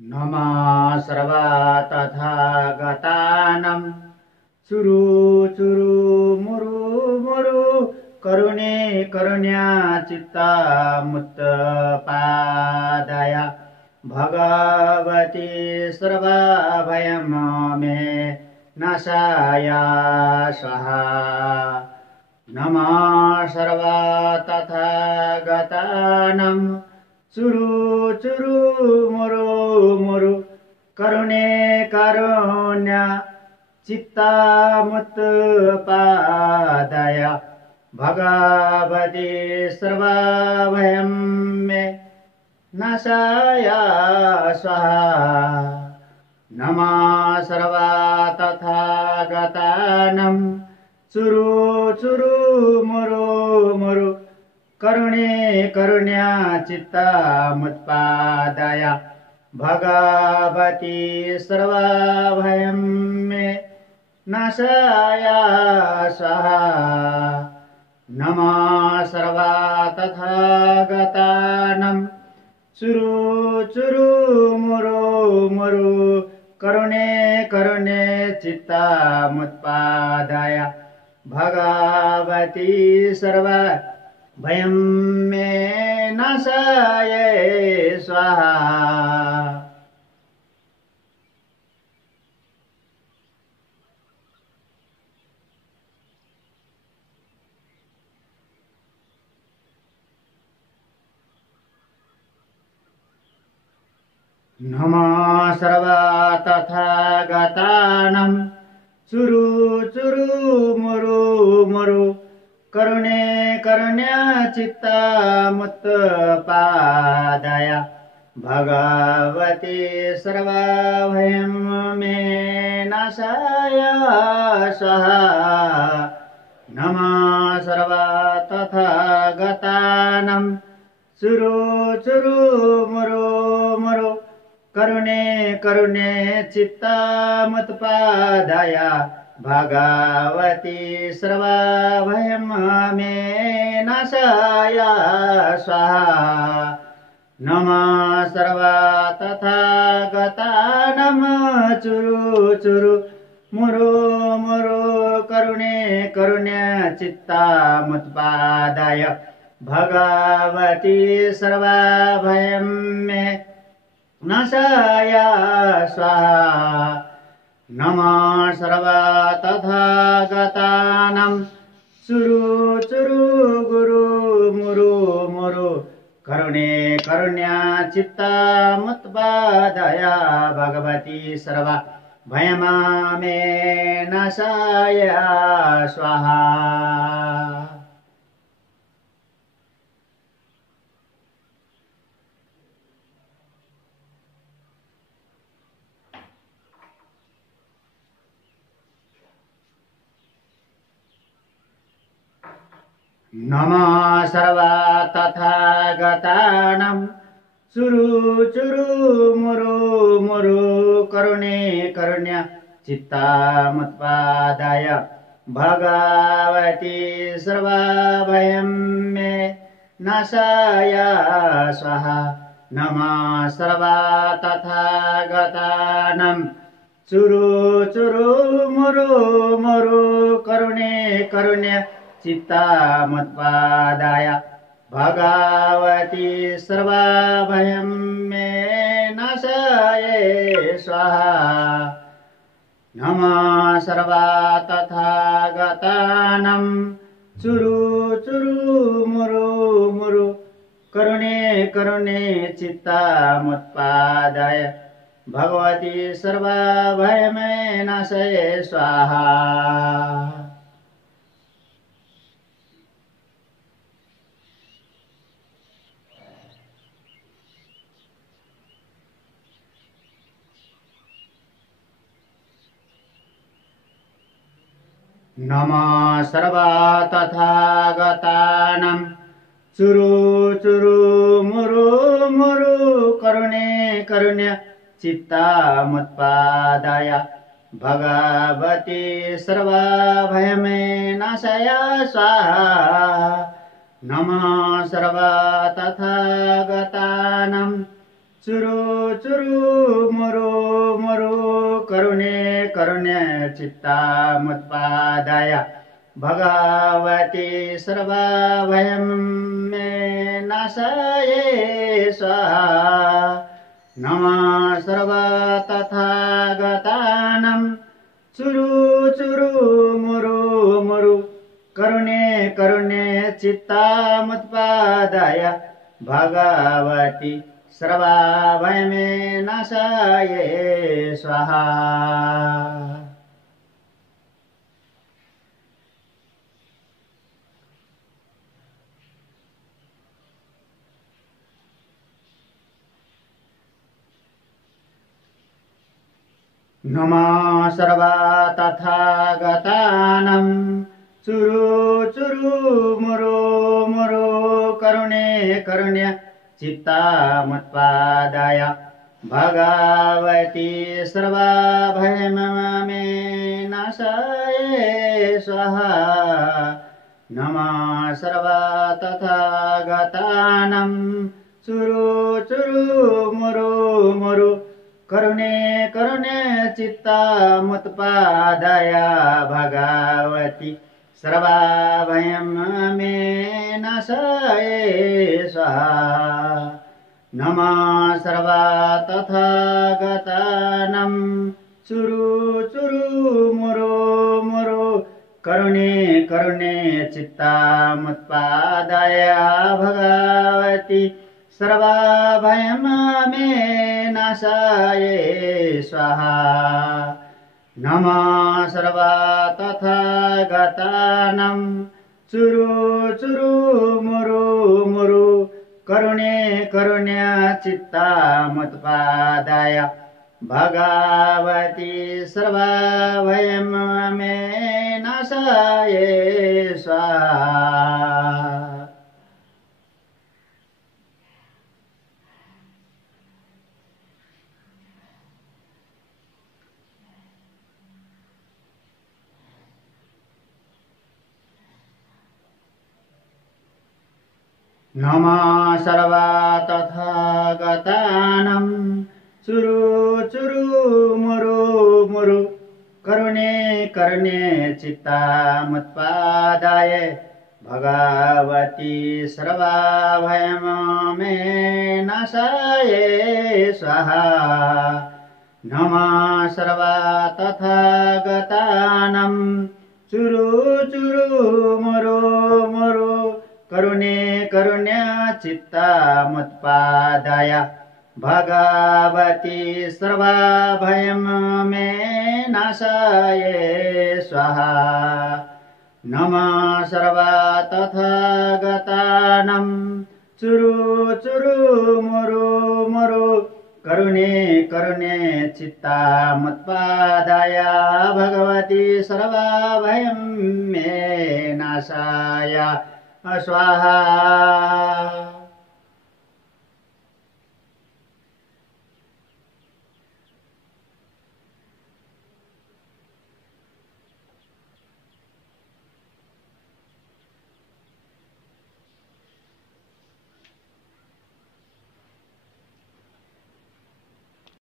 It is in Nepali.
नमः सर्वा तथागतानां चुरु चुरु मुरु मुरु करुणे करुण्या चित्ता मुत्तपादाय भगवती सर्वभयं मे नाशाय स्वाहा। नमः सर्वा तथागतानां चुरु चुरु मुरु मुरु करुणे कारुण्य चित्ता मुत्तपादाय भगवती सर्वभयं मे नाशाय स्वाहा। नमः सर्वा तथागतानां चुरु चुरु मुरु मुरु करुणे करुण्या चित्ता मुत्पादाय भगवती सर्वभयं मे नाशाय स्वाहा। नमः सर्वा तथागतानां चुरु चुरु मुरु मुरु करुणे करुणे चित्ता मुत्पादाय भगवती सर्वभयं मे नाशाय स्वाहा। नमः सर्वा तथागतानां चुरु चुरु मुरु मुरु करुणे करुण्या चित्ता मुत्तपादाय भगवती सर्वभयं मे नाशाय स्वाहा। नमः सर्वा तथागतानां चुरु चुरु मुरु मुरु करुणे करुणे चित्ता मुत्पादाय भगवती सर्वभयं मे नाशाय स्वाहा। नमः सर्वा तथागतानां चुरु चुरु मुरु मुरु करुणे करुणे चित्ता मुत्पादाय भगवती सर्वभयं मे नाशाय स्वाहा। नमः सर्वा तथागतानां चुरु चुरु गुरु मुरु मुरु करुणे करुण्या चित्ता मुत्पादाय भगवती सर्वभयं मे नाशाय स्वाहा। नमः सर्वा तथागतानां चुरु चुरु मुरु मुरु करुणे करुण्या चित्ता मुत्पादाय भगवती सर्वभयं मे नाशाय स्वाहा। नमः सर्वा तथागतानां चुरु चुरु मुरु मुरु करुणे करुण्या चित्ता मुत्पादाय भगवती सर्वभयं मे नाशाय स्वाहा। नमः सर्वा तथागतानां चुरु चुरु मुरु मुरु करुणे करुणे चित्ता मुत्पादाय भगवती सर्वभयं मे नाशाय स्वाहा। नमः सर्वा तथागतानां चुरु चुरु मुरु मुरु करुणे करुण्या चित्ता मुत्पादाय भगवती सर्वभयं मे नाशाय स्वाहा। नमः सर्वा तथागतानां चुरु चुरु मुरु मुरु करुणे करुण्य चित्तामुत्पादाय भगवती सर्वभयं मे नाशाये स्वाहा नमः सर्वतथागतानां चुरु चुरु मुरु मुरु करुणे करुणे चित्तामुत्पादाय भगवती सर्वभयमे नाशाये स्वाहा नमः सर्वतथागतानां चुरु चुरु मुरु मुरु करुणे करुण्य चित्तामुत्पादाय भगवती सर्वभयमे नाशाये स्वाहा नमः सर्वतथागतानां चुरु चुरु मुरु मुरु करुणे करुणे चित्तामुत्पादाय भगवती सर्वभयं मे नाशाये स्वाहा नमः सर्वतथागतानां चुरु चुरु मुरु मुरु करुणे करुणे चित्तामुत्पादाय भगवती सर्वभयं मे नाशाये स्वाहा नमः सर्वतथागतानां चुरु चुरु मुरु मुरु करुणे करुण्य चित्तामुत्पादाय भगवती सर्वभयं मे नाशाये स्वाहा नमः सर्वतथागतानां चुरु चुरु मुरु मुरु करुणे करुणे चित्तामुत्पादाय भगवती सर्वभयं मे नाशाये स्वाहा नमः सर्वतथागतानां चुरु चुरु मुरु मुरु करुणे करुण्य चित्तामुत्पादाय भगवती सर्वभयं मे नाशाये स्वाहा नमः सर्वतथागतानां चुरु चुरु मुरु मुरु करुणे करुणे चित्तामुत्पादाय भगवती सर्वभयं मे नाशाय स्वाहा